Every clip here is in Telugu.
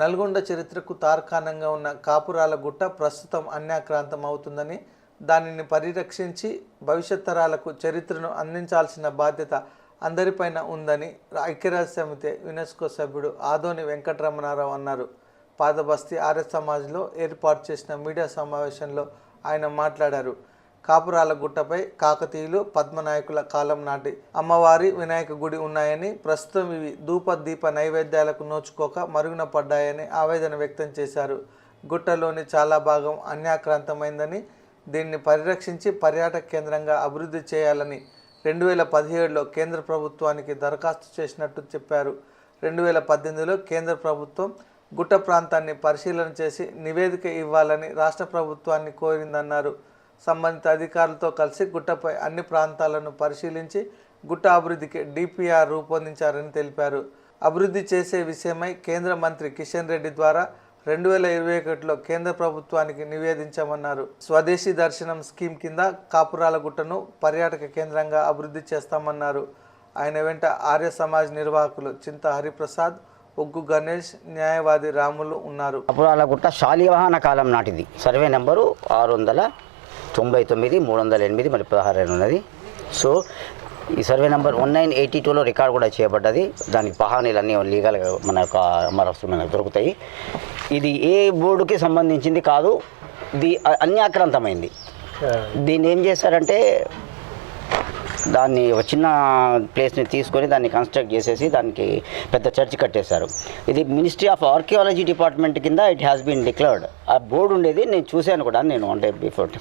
నల్గొండ చరిత్రకు తార్కాణంగా ఉన్న కాపురాల గుట్ట ప్రస్తుతం అన్యాక్రాంతం అవుతుందని, దానిని పరిరక్షించి భవిష్యత్ తరాలకు చరిత్రను అందించాల్సిన బాధ్యత అందరిపైన ఉందని ఐక్యరాజ్యసమితి యునెస్కో సభ్యుడు ఆదోని వెంకటరమణారావు అన్నారు. పాదబస్తీ ఆర్య సమాజ్లో ఏర్పాటు చేసిన మీడియా సమావేశంలో ఆయన మాట్లాడారు. కాపురాల గుట్టపై కాకతీయులు, పద్మనాయకుల కాలం నాటి అమ్మవారి వినాయక గుడి ఉన్నాయని, ప్రస్తుతం ఇవి ధూప దీప నైవేద్యాలకు నోచుకోక మరుగున పడ్డాయని ఆవేదన వ్యక్తం చేశారు. గుట్టలోని చాలా భాగం అన్యాక్రాంతమైందని, దీన్ని పరిరక్షించి పర్యాటక కేంద్రంగా అభివృద్ధి చేయాలని 2017లో కేంద్ర ప్రభుత్వానికి దరఖాస్తు చేసినట్టు చెప్పారు. 2018లో కేంద్ర ప్రభుత్వం గుట్ట ప్రాంతాన్ని పరిశీలన చేసి నివేదిక ఇవ్వాలని రాష్ట్ర ప్రభుత్వాన్ని కోరిందన్నారు. సంబంధిత అధికారులతో కలిసి గుట్టపై అన్ని ప్రాంతాలను పరిశీలించి గుట్ట అభివృద్ధికి డిపిఆర్ రూపొందించారని తెలిపారు. అభివృద్ధి చేసే విషయమై కేంద్ర మంత్రి కిషన్ రెడ్డి ద్వారా 2021లో కేంద్ర ప్రభుత్వానికి నివేదించామన్నారు. స్వదేశీ దర్శనం స్కీమ్ కింద కాపురాల గుట్టను పర్యాటక కేంద్రంగా అభివృద్ధి చేస్తామన్నారు. ఆయన వెంట ఆర్య సమాజ్ నిర్వాహకులు చింత హరిప్రసాద్, ఒగ్గు గణేష్, న్యాయవాది రాములు ఉన్నారు. కాపురాల గుట్ట శాలివాహన కాలం నాటిది. సర్వే నెంబరు 699 308 మరి 16 ఉన్నది. సో ఈ సర్వే నెంబర్ 1982లో రికార్డ్ కూడా చేయబడ్డది. దానికి పహానీలు అన్నీ లీగల్గా మన యొక్క అమరస్తులు మనకు దొరుకుతాయి. ఇది ఏ బోర్డుకి సంబంధించింది కాదు, ఇది అన్యాక్రాంతమైంది. దీన్ని ఏం చేశారంటే దాన్ని ఒక చిన్న ప్లేస్ని తీసుకొని దాన్ని కన్స్ట్రక్ట్ చేసేసి దానికి పెద్ద చర్చ్ కట్టేశారు. ఇది మినిస్ట్రీ ఆఫ్ ఆర్కియాలజీ డిపార్ట్మెంట్ కింద ఇట్ హ్యాస్ బీన్ డిక్లేర్డ్. ఆ బోర్డు ఉండేది నేను చూశాను కూడా, నేను అంటే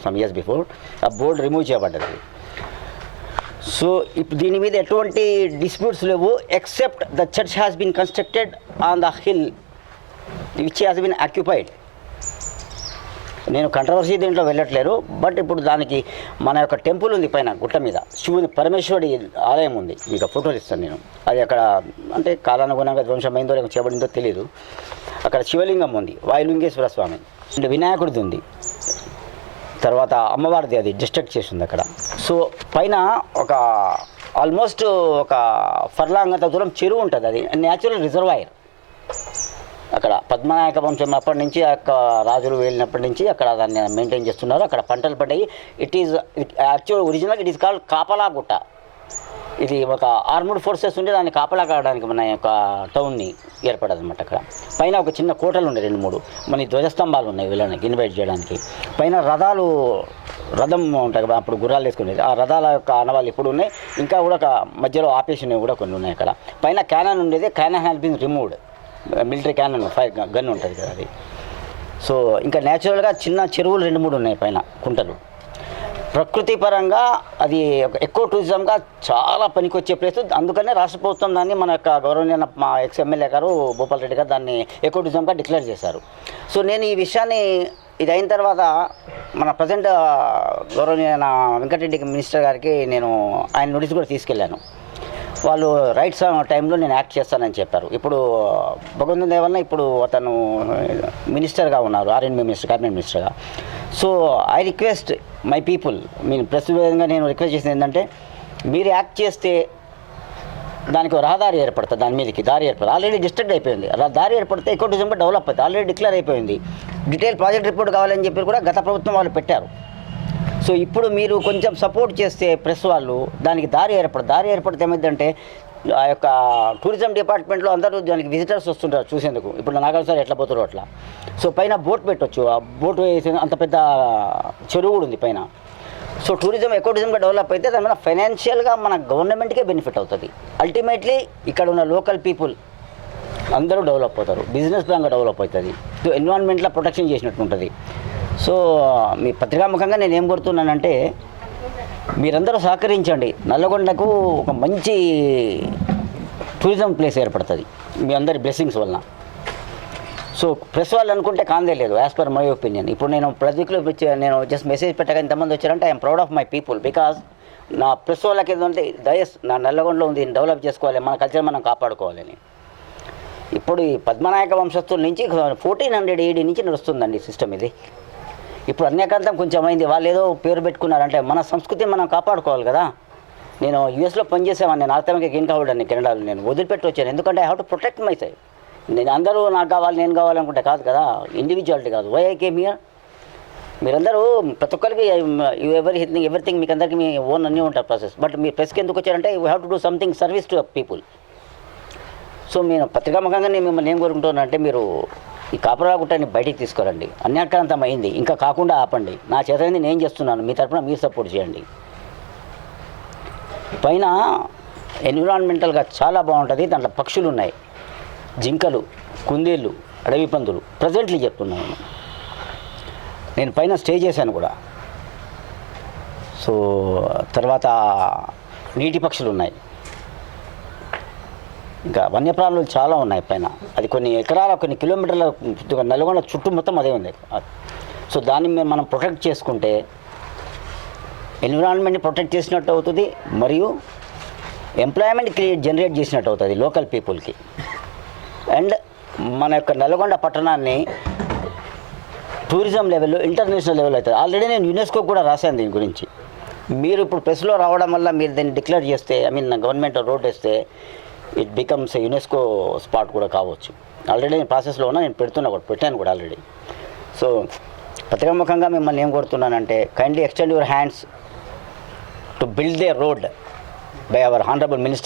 సమ్ ఇయర్స్ బిఫోర్ ఆ బోర్డు రిమూవ్ చేయబడ్డది. సో ఇప్పుడు దీని మీద ఎటువంటి డిస్ప్యూట్స్ లేవు, except the church has been constructed on the hill which has been occupied. నేను కంట్రవర్సీ దీంట్లో వెళ్ళట్లేను. బట్ ఇప్పుడు దానికి మన యొక్క టెంపుల్ ఉంది పైన గుట్ట మీద, శివుని పరమేశ్వరుడి ఆలయం ఉంది. మీకు ఫోటోలు ఇస్తాను నేను. అది అక్కడ అంటే కాలానుగుణంగా ధ్వంసమైందో లేక చేయబడిందో తెలియదు. అక్కడ శివలింగం ఉంది, వాయులింగేశ్వర స్వామి, అంటే వినాయకుడిది ఉంది. తర్వాత అమ్మవారిది అది డిస్ట్రక్ట్ చేసింది అక్కడ. సో పైన ఒక ఆల్మోస్ట్ ఒక ఫర్లాంగంత దూరం చెరువు ఉంటుంది. అది న్యాచురల్ రిజర్వాయర్. అక్కడ పద్మనాయక వంశం అప్పటి నుంచి అక్కడ రాజులు వెళ్ళినప్పటి నుంచి అక్కడ దాన్ని మెయింటైన్ చేస్తున్నారు. అక్కడ పంటలు పడ్డాయి. It is actual original it is called కాపలా గుట్ట. ఇది ఒక ఆర్మడ్ ఫోర్సెస్ ఉండి దాన్ని కాపలా కావడానికి మన యొక్క టౌన్ని ఏర్పడదు అనమాట. అక్కడ పైన ఒక చిన్న కోటలు ఉన్నాయి, 2-3 మన ధ్వజస్తంభాలు ఉన్నాయి వీళ్ళని ఇన్వైట్ చేయడానికి. పైన రథం ఉంటాయి కదా, అప్పుడు గుర్రాలు వేసుకునేది. ఆ రథాల యొక్క ఆనవాళ్ళు ఇప్పుడు ఉన్నాయి. ఇంకా కూడా ఒక మధ్యలో ఆపేసినవి కూడా కొన్ని ఉన్నాయి. అక్కడ పైన క్యానన్ ఉండేది. Cannon has been removed. Military cannon gun ఉంటుంది కదా అది. సో ఇంకా న్యాచురల్గా చిన్న చెరువులు 2-3 ఉన్నాయి పైన కుంటలు. ప్రకృతి పరంగా అది ఎక్కువ టూరిజంగా చాలా పనికొచ్చే ప్లేస్. అందుకనే రాష్ట్ర ప్రభుత్వం దాన్ని మన యొక్క గౌరవనీయ మా ఎమ్మెల్యే గారు భూపాల్ రెడ్డి గారు దాన్ని ఎక్కువ టూరిజంగా డిక్లేర్ చేశారు. సో నేను ఈ విషయాన్ని ఇది అయిన తర్వాత మన ప్రజెంట్ గౌరవనీయ వెంకటరెడ్డి మినిస్టర్ గారికి నేను ఆయన నోటీస్ కూడా తీసుకెళ్ళాను. వాళ్ళు రైట్ టైంలో నేను యాక్ట్ చేస్తానని చెప్పారు. ఇప్పుడు భగవంతుని దయ వల్ల ఇప్పుడు అతను మినిస్టర్గా ఉన్నారు, ఆర్ఎండ్బి మినిస్టర్, క్యాబినెట్ మినిస్టర్గా. So I request my people, మీరు ప్రెస్ విధంగా నేను రిక్వెస్ట్ చేసింది ఏంటంటే, మీరు యాక్ట్ చేస్తే దానికి రహదారి ఏర్పడుతుంది, దాని మీదకి దారి ఏర్పడుతుంది. ఆల్రెడీ డిస్ట్రక్ట్ అయిపోయింది. అలా దారి ఏర్పడితే ఎక్కువ టూరిజంగా డెవలప్ అవుతుంది. ఆల్రెడీ డిక్లేర్ అయిపోయింది. డీటెయిల్ ప్రాజెక్ట్ రిపోర్ట్ కావాలని చెప్పి కూడా గత ప్రభుత్వం వాళ్ళు పెట్టారు. సో ఇప్పుడు మీరు కొంచెం సపోర్ట్ చేస్తే ప్రెస్ వాళ్ళు దానికి దారి ఏర్పడితే ఏమైందంటే ఆ యొక్క టూరిజం డిపార్ట్మెంట్లో అందరూ దానికి విజిటర్స్ వస్తుంటారు చూసేందుకు. ఇప్పుడు నాగార్జున ఎట్లా పోతారో అట్లా. సో పైన బోట్ పెట్టవచ్చు. ఆ బోట్ వేసి అంత పెద్ద చెరువు కూడా ఉంది పైన. సో టూరిజం ఎక్కువ టూరిజంగా డెవలప్ అయితే దాని మీద ఫైనాన్షియల్గా మన గవర్నమెంట్కే బెనిఫిట్ అవుతుంది. అల్టిమేట్లీ ఇక్కడ ఉన్న లోకల్ పీపుల్ అందరూ డెవలప్ అవుతారు, బిజినెస్ పరంగా డెవలప్ అవుతుంది, ఎన్విరాన్మెంట్లో ప్రొటెక్షన్ చేసినట్టు ఉంటుంది. సో మీ పత్రికాముఖంగా నేను ఏం కోరుతున్నానంటే, మీరందరూ సహకరించండి. నల్లగొండకు ఒక మంచి టూరిజం ప్లేస్ ఏర్పడుతుంది మీ అందరి బ్లెస్సింగ్స్ వలన. సో ప్రెస్ వాళ్ళు అనుకుంటే కాందే లేదు, యాజ్ పర్ మై ఒపీనియన్. ఇప్పుడు నేను ప్రతిలో నేను జస్ట్ మెసేజ్ పెట్టగా ఇంతమంది వచ్చారంటే I'm proud of my people. Because నా ప్రెస్ వాళ్ళకి ఏంటంటే దయస్ నా నల్లగొండలో ఉంది, డెవలప్ చేసుకోవాలి, మన కల్చర్ మనం కాపాడుకోవాలని. ఇప్పుడు ఈ పద్మనాయక వంశస్థుల నుంచి 1400 AD నుంచి నడుస్తుందండి సిస్టమ్ ఇది. ఇప్పుడు అన్యాక్రాంతం కొంచెం అయింది. వాళ్ళు ఏదో పేరు పెట్టుకున్నారంటే మన సంస్కృతి మనం కాపాడుకోవాలి కదా. నేను యూఎస్లో పనిచేసేవాడిని, నార్త్ అమెరికా గ్రీన్ కార్డ్ అని కెనడాలో. నేను వదిలిపెట్టి వచ్చాను, ఎందుకంటే I have to protect my side. నేను అందరూ నాకు కావాలి నేను కావాలనుకుంటే కాదు కదా, ఇండివిజువాలిటీ కాదు. Why I came here. మీరందరూ ప్రతి ఒక్కరికి ఎవ్రీథింగ్ మీకు అందరికీ మీ ఓన్ అన్నీ ఉంటారు ప్రాసెస్. బట్ మీరు ప్రెస్కి ఎందుకు వచ్చారంటే you have to do something service to people. So నేను పత్రికాముఖంగా నేను మిమ్మల్ని ఏం కోరుకుంటున్నానంటే మీరు ఈ కాపురాల గుట్టని బయటికి తీసుకురండి. అన్యాక్రాంతం అయింది, ఇంకా కాకుండా ఆపండి. నా చేతనైంది నేను చేస్తున్నాను, మీ తరఫున మీరు సపోర్ట్ చేయండి. పైన ఎన్విరాన్మెంటల్గా చాలా బాగుంటుంది. దాంట్లో పక్షులు ఉన్నాయి, జింకలు, కుందేళ్ళు, అడవి పందులు. ప్రజెంట్లీ చెప్తున్నాను, నేను పైన స్టే చేశాను కూడా. సో తర్వాత నీటి పక్షులు ఉన్నాయి, ఇంకా వన్యప్రాణులు చాలా ఉన్నాయి పైన. అది కొన్ని ఎకరాల కొన్ని కిలోమీటర్ల నల్గొండ చుట్టూ మొత్తం అదే ఉంది. సో దాన్ని మనం ప్రొటెక్ట్ చేసుకుంటే ఎన్విరాన్మెంట్ని ప్రొటెక్ట్ చేసినట్టు అవుతుంది, మరియు ఎంప్లాయ్మెంట్ జనరేట్ చేసినట్టు అవుతుంది లోకల్ పీపుల్కి. అండ్ మన యొక్క నల్గొండ పట్టణాన్ని టూరిజం లెవెల్లో ఇంటర్నేషనల్ లెవెల్ అవుతుంది. ఆల్రెడీ నేను యునెస్కో కూడా రాశాను దీని గురించి. మీరు ఇప్పుడు ప్రెస్లో రావడం వల్ల మీరు దీన్ని డిక్లేర్ చేస్తే, గవర్నమెంట్ రోడ్ వేస్తే ఇట్ బికమ్స్ యునెస్కో స్పాట్ కూడా కావచ్చు. ఆల్రెడీ నేను ప్రాసెస్లో ఉన్నా, నేను పెట్టాను కూడా ఆల్రెడీ. సో పత్రికాముఖంగా మిమ్మల్ని ఏం కోరుతున్నానంటే kindly extend your hands to build the road by our honourable minister.